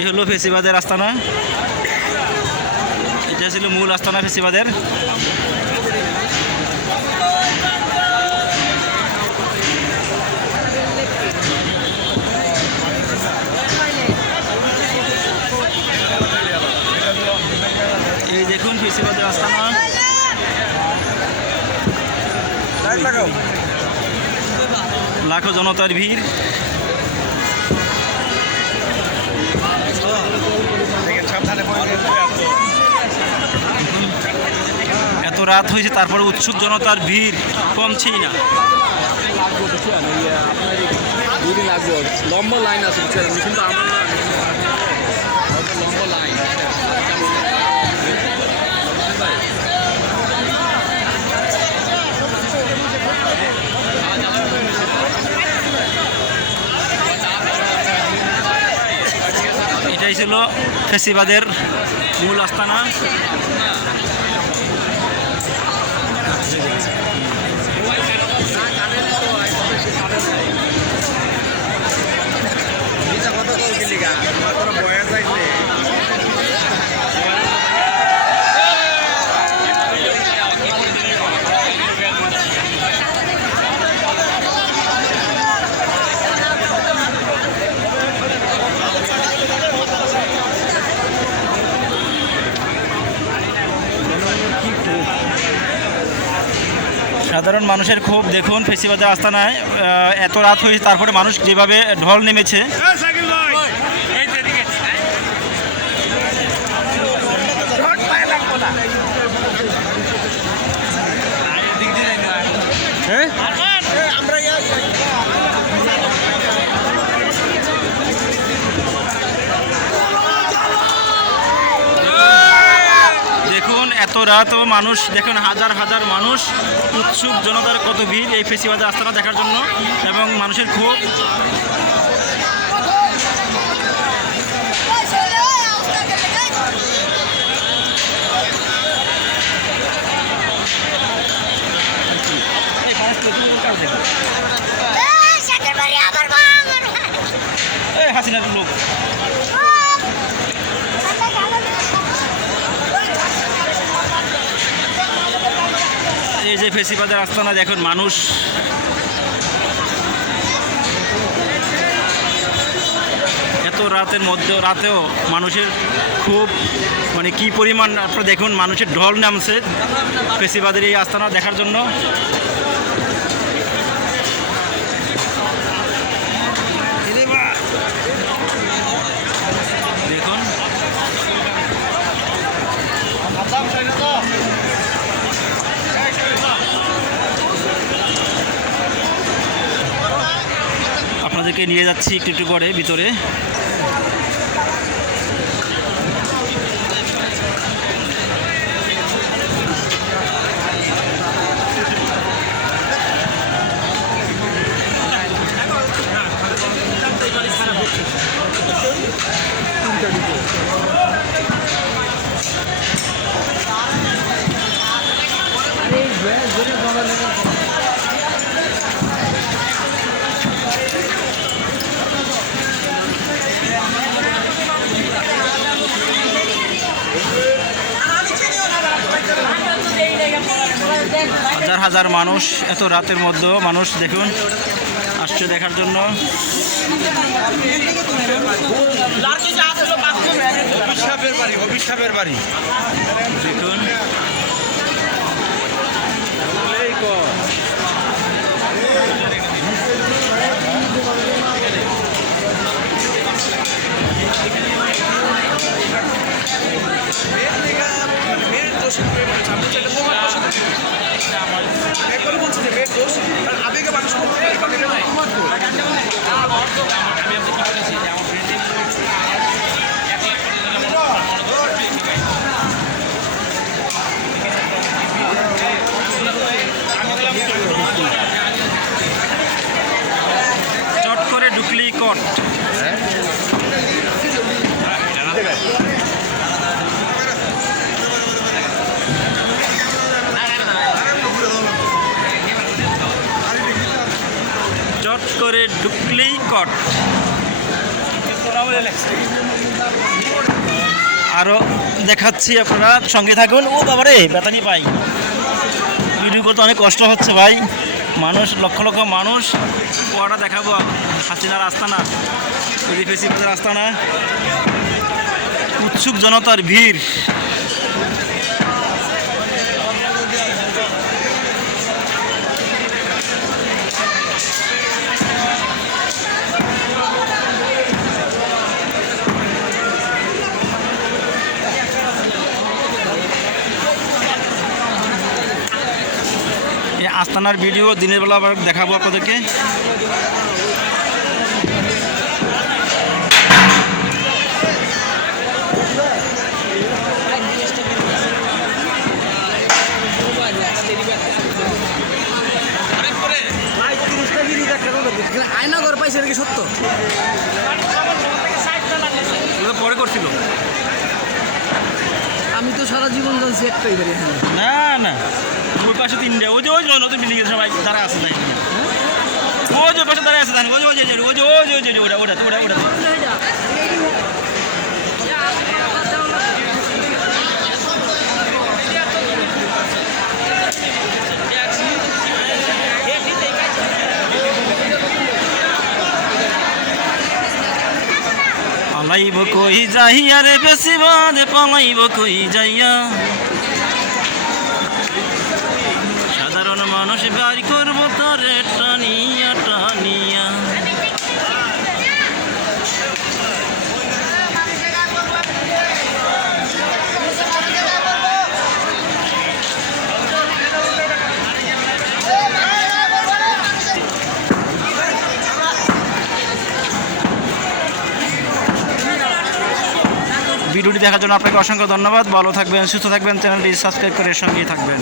এই হলো ফেসিবাদের আস্তানা এটা ছিল মূল আস্তানা ফেসিবাদের। এই দেখুন ফেসিবাদের আস্তানা লাখো জনতার ভিড়। রাত হয়েছে, তারপরে উৎসুক জনতার ভিড় কমছেই না। লম্বা লাইন আছে লম্বা লাইন এটাই ছিল ফেসিবাদের মূল আস্তানা। কথা বলছিলি গা আমার কোনো বয়স হয় সাধারণ মানুষের খুব দেখুন ফেসিবাদের আস্তানায় এত রাত হয়েছে তারপরে মানুষ যেভাবে ঢল নেমেছে হ্যাঁ দেখুন এত রাতও মানুষ দেখুন হাজার হাজার মানুষ উৎসুক জনতার কত ভিড় এই ফেসিবাদের আস্তানা দেখার জন্য এবং মানুষের খুব হাসিনার লোক এই যে ফেসিবাদের আস্তানা দেখুন, মানুষ। এত রাতের মধ্যে, রাতেও মানুষের খুব মানে কি পরিমাণ, আপনারা দেখুন, মানুষের ঢল নামছে ফেসিবাদের এই আস্তানা দেখার জন্য দেখুন আপনাদেরকে নিয়ে যাচ্ছি একটু একটু করে ভিতরে। হাজার মানুষ এত রাতের মধ্যেও মানুষ দেখুন আসছে দেখার জন্য। অভিশাপের বাড়ি অভিশাপের বাড়ি। দেখুন একবার বলছি যে মেয়ের দোষ কারণ আবেগে মানুষ করতে পারে চট করে কট চট করে ঢুকলেই কট আরও দেখাচ্ছি আপনারা, সঙ্গে থাকুন। ও বাবারে বেতানি পাই। ভিডিও করতে অনেক কষ্ট হচ্ছে ভাই। মানুষ, লক্ষ লক্ষ মানুষ, পড়াটা দেখাবো হাসিনার আস্তানা যদি ফেসিবাদের আস্তানা উৎসুক জনতার ভিড়। এই আস্তানার ভিডিও দিনের বেলা আবার দেখাবো আপনাদেরকে। তো সারা জীবন জানছি একটাই বাড়ি এখানে না না। ওই পাশে তিনটে। ওই যে ওই যে নতুন বিল্ডিং এর সবাই তারা আছে তাই। ওই যে পাশে তারা আছে তাই ওই যে ওই যে ওই যে ওই যে ওই যে ওটা ওটা ওটা ওটা পালাইব কই যাইয়া রে বেশি বাদে পালাইব কই যাইয়া? সাধারণ মানুষ বাড়ি ভিডিওটি দেখার জন্য আপনাকে অসংখ্য ধন্যবাদ। ভালো থাকবেন, সুস্থ থাকবেন। চ্যানেলটি সাবস্ক্রাইব করে সঙ্গেই থাকবেন।